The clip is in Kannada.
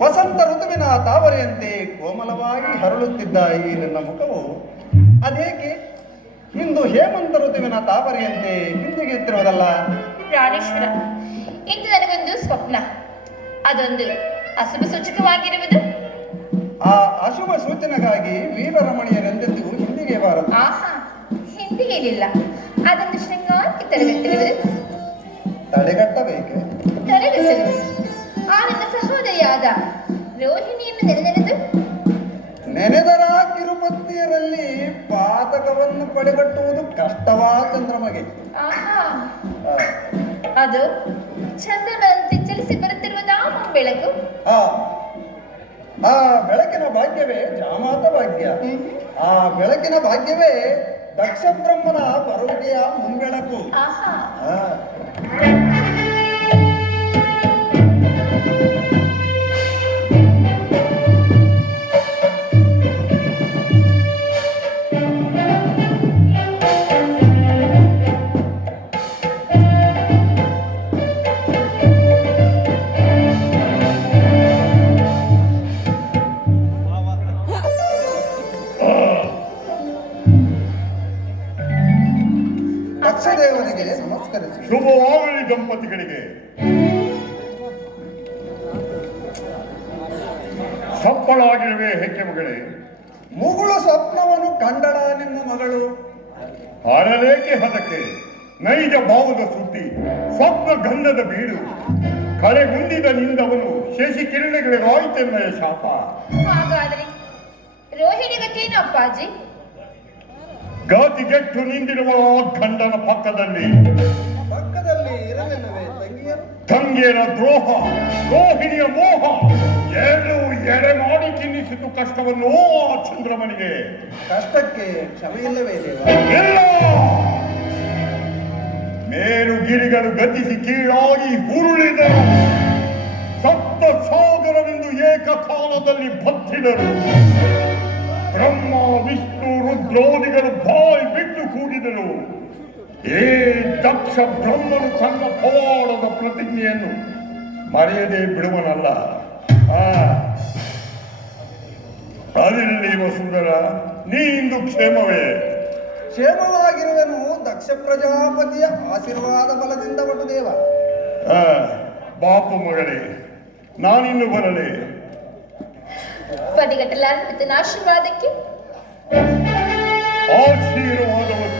ವಸಂತ ಋತುವಿನ ತಾವರೆಯಂತೆ ಕೋಮಲವಾಗಿ ಹರಳುತ್ತಿದ್ದ ಈ ನಿನ್ನ ಮುಖವು ಅದೇಕೆ ಇಂದು ಹೇಮಂತ ಋತುವಿನ ತಾವರೆಯಂತೆ ಹಿಂದಿಗೆತ್ತಿರುವುದಲ್ಲ? ಪ್ರಾಣೇಶ್ವರ, ಇಂದು ನನಗೊಂದು ಸ್ವಪ್ನ. ಅದೊಂದು ಅಶುಭ ಸೂಚಕವಾಗಿರುವುದು. ಆ ಅಶುಭ ಸೂಚನೆಗಾಗಿ ವೀರರಮಣೀಯರೆಂದೆಂದಿಗೂ ಹಿಂದಿಗೆ ಬಾರದು. ಆಹಾ, ಹಿಂದಿಗೇನಿಲ್ಲ. ಅದೊಂದು ಶೃಂಗಾರಕ್ಕೆ ತಡೆಗಟ್ಟಿರುವುದು. ತಡೆಗಟ್ಟಬೇಕೆ? ತಡೆಗಟ್ಟಲು ಆ ನನ್ನ ಸಹೋದರಿಯಾದ ರೋಹಿಣಿಯನ್ನು ನೆನೆದು ನೆನೆದರ ಕಿರುಪತ್ತಿಯರಲ್ಲಿ ಪಾತಕವನ್ನು ಪಡೆಗಟ್ಟುವುದು ಕಷ್ಟವಾ ಚಂದ್ರಮಗೆ? ಆಹಾ, ಅದು ಚಂದ್ರನಂತೆ ಚಲಿಸಿ ಬರುತ್ತಿರುವುದಾ ಬೆಳಕು? ಆ ಬೆಳಕಿನ ಭಾಗ್ಯವೇ ಜಾಮಾತ ಭಾಗ್ಯ. ಆ ಬೆಳಕಿನ ಭಾಗ್ಯವೇ ದಕ್ಷ ಬ್ರಹ್ಮನ ಬರುವಿಕೆಯ ಮುಂಬೆಳಕು. ಆಹಾ, ದಕ್ಷದೇವನಿಗೆ ನಮಸ್ಕರಿಸಿ. ಶುಭವಾಗಲಿ ದಂಪತಿಗಳಿಗೆ. ಸಪ್ಪಳಾಗಿರುವೆ ಹೆಕ್ಕೆ ಮಗಳೇ. ಮುಗುಳು ಸ್ವಪ್ನವನ್ನು ಕಂಡಳ ನಿಮ್ಮ ಮಗಳು. ಅರಲೇಕೆ ಹದಕ್ಕೆ ನೈಜ ಭಾವದ ಸುದ್ದಿ, ಸ್ವಪ್ನ ಗಂಧದ ಬೀಡು. ಕಳೆ ಮುಂದಿದ ನಿಂದವನು ಶಶಿ ಕಿರಣಗಳಿಗಾಯ್ತೆನ್ನಯ ಶಾಪ. ಹಾಗಾದರೆ ರೋಹಿಣಿ ಗತಿಯೇನು ಅಪ್ಪಾಜಿ? ಗಾತಿಗೆಟ್ಟು ನಿಂದಿರುವ ಗಂಡನ ಪಕ್ಕದಲ್ಲಿ ಇರಲಿಲ್ಲವೇ ತಂಗಿಯರು? ತಂಗಿಯರ ದ್ರೋಹ, ರೋಹಿಣಿಯ ಮೋಹ ಎರಡು ಎಡೆ ಮಾಡಿ ತಿನ್ನಿಸಿತು ಕಷ್ಟವನ್ನು ಆ ಚಂದ್ರಮನಿಗೆ. ಕಷ್ಟಕ್ಕೆ ಕ್ಷಮೆ ಇಲ್ಲವೇ ದೇವ? ಇಲ್ಲ, ಮೇರು ಗಿರಿಗಳು ಗತಿಸಿ ಕೀಳಾಗಿ ಹುರುಳಿದರು. ಸಪ್ತ ಸಾಗರವೆಂದು ಏಕಕಾಲದಲ್ಲಿ ಬತ್ತಿದರು. ಬ್ರಹ್ಮ ವಿಷ್ಣು ರುದ್ರೋದಿಗಳು ಬಾಯಿ ಬಿಟ್ಟು ಕೂಗಿದರು. ಏ ದಕ್ಷ ಬ್ರಹ್ಮನು ತನ್ನ ಪವಾಡದ ಪ್ರತಿಜ್ಞೆಯನ್ನು ಮರೆಯದೆ ಬಿಡುವನಲ್ಲ. ಅದಿಲ್ಲಿ ವಸುಂಧರ, ನೀ ಇಂದು ಕ್ಷೇಮವೇ? ಕ್ಷೇಮವಾಗಿರುವೆನು ದಕ್ಷ ಪ್ರಜಾಪತಿಯ ಆಶೀರ್ವಾದ ಬಲದಿಂದ ಬಟ್ಟು ದೇವ. ಬಾಪು ಮಗಳೇ, ನಾನಿನ್ನು ಬರಲೇ? ಪಡಿಗಟ್ಟಲಾರ್ದ ಆಶೀರ್ವಾದಕ್ಕೆ ಆಶೀರ್ವಾದವನ್ನು